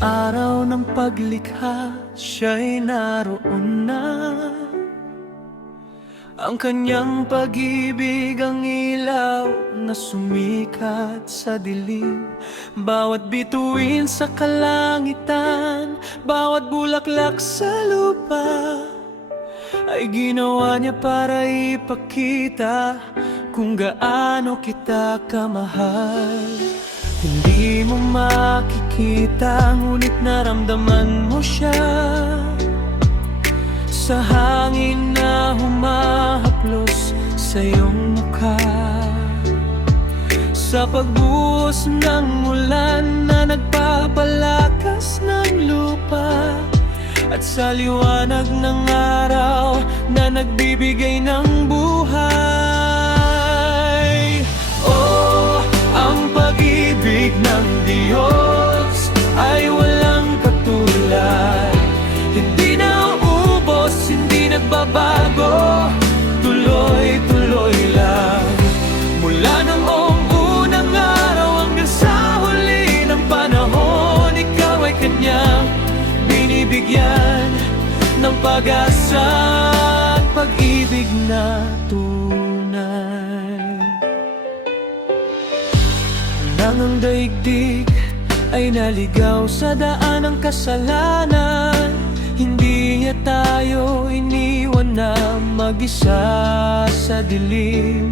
araw ng paglikha, siya'y naroon na. Ang kanyang pag-ibig ang ilaw na sumikat sa dilim. Bawat bituin sa kalangitan, bawat bulaklak sa lupa, ay ginawa niya para ipakita kung gaano kita kamahal. Hindi mo makikita, ngunit naramdaman mo siya sa hangin na humahaplos sa iyong mukha, sa pagbuhos ng ulan na nagpapalakas ng lupa, at sa liwanag ng araw na nagbibigay ng buhay. Oh, ang pag-ibig ng Diyos ay walang katulad. Hindi na ubos, hindi nagbabago, tuloy-tuloy lang. Mula noong unang araw hanggang sa huli ng panahon, ikaw ay kanyang binibigyan ng pag-asa at pag-ibig na tunay. Nang ang daigdig ay naligaw sa daan ng kasalanan, hindi niya tayo iniwan na mag-isa sa dilim.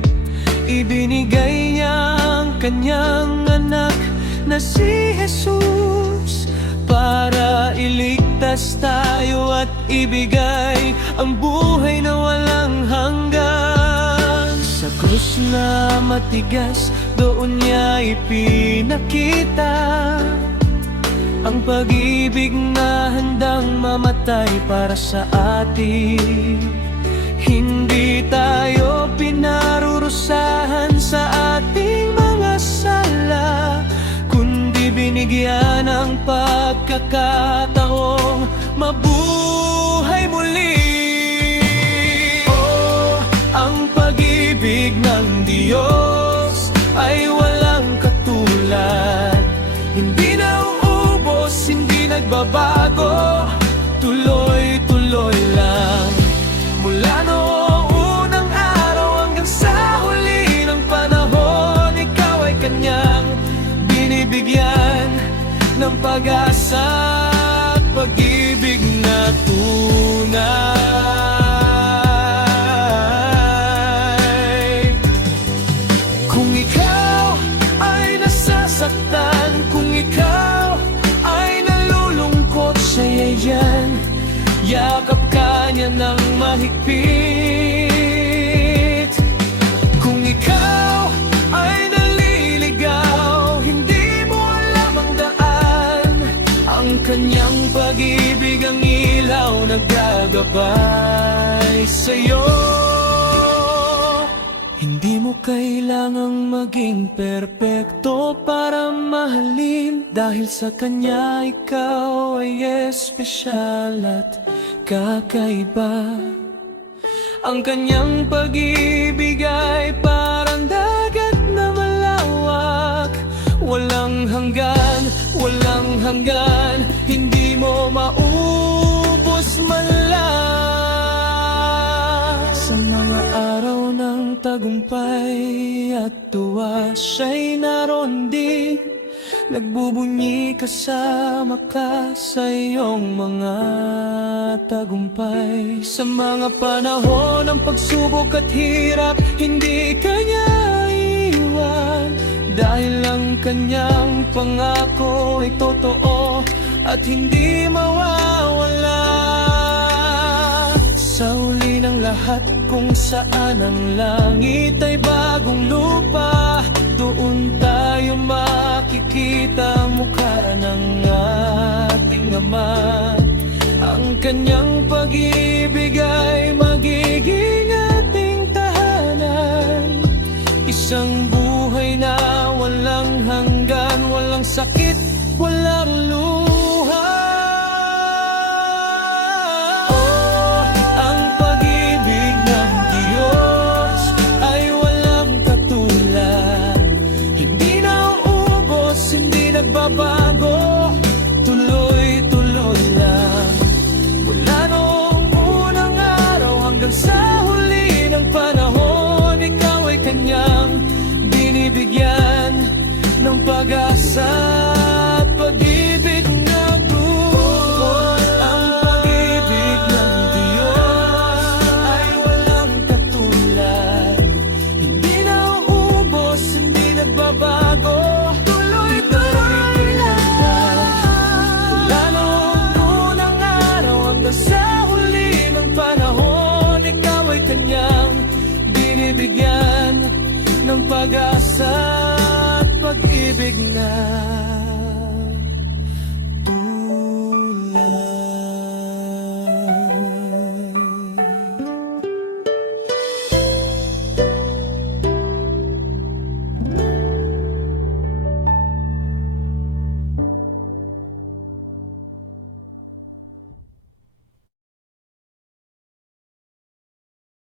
Ibinigay niya ang kanyang anak na si Jesus para iligtas tayo at ibigay ang buhay na walang hanggan. Sa krus na matigas, doon niya ipinakita ang pag-ibig na handang mamatay para sa atin. Hindi tayo pinarurusahan sa ating mga sala, kundi binigyan ng pagkakataong mabuhay muli. Oh, ang pag-ibig ng Diyos ay walang katulad. Hindi na uubos, hindi nagbabago, tuloy-tuloy lang. Mula noong unang araw hanggang sa huli ng panahon, ikaw ay kanyang binibigyan ng pag-asa at pag-ibig na tunay. Kung ikaw ay nasasaktan, kung ikaw ay nalulungkot, siya yan, yakap ka niya ng mahigpit. Kung ikaw ay naliligaw, hindi mo alam ang daan, ang kanyang pag-ibig ang ilaw na gagabay sa'yo. Hindi mo kailangang maging perpekto para mahalin, dahil sa kanya ikaw ay espesyal at kakaiba. Ang kanyang pag-ibig ay parang dagat na malawak, walang hanggan, walang hanggan, hindi mo maubos man lang. Sa mga araw ng tagumpay at tuwa, siya'y naroon din, nagbubunyi kasama ka sa iyong mga tagumpay. Sa mga panahon ng pagsubok at hirap, hindi kanya iwan, dahil ang kanyang pangako ay totoo at hindi mawawala. Sa huli ng lahat, kung saan ang langit ay bagong lupa, doon tayo makikita mukha ng ating Ama. Ang kanyang pag-ibig ay magiging ating tahanan, isang buhay na walang hanggan, walang sakit, walang luha. Nagbabago, tuloy pag-asa at pag-ibig na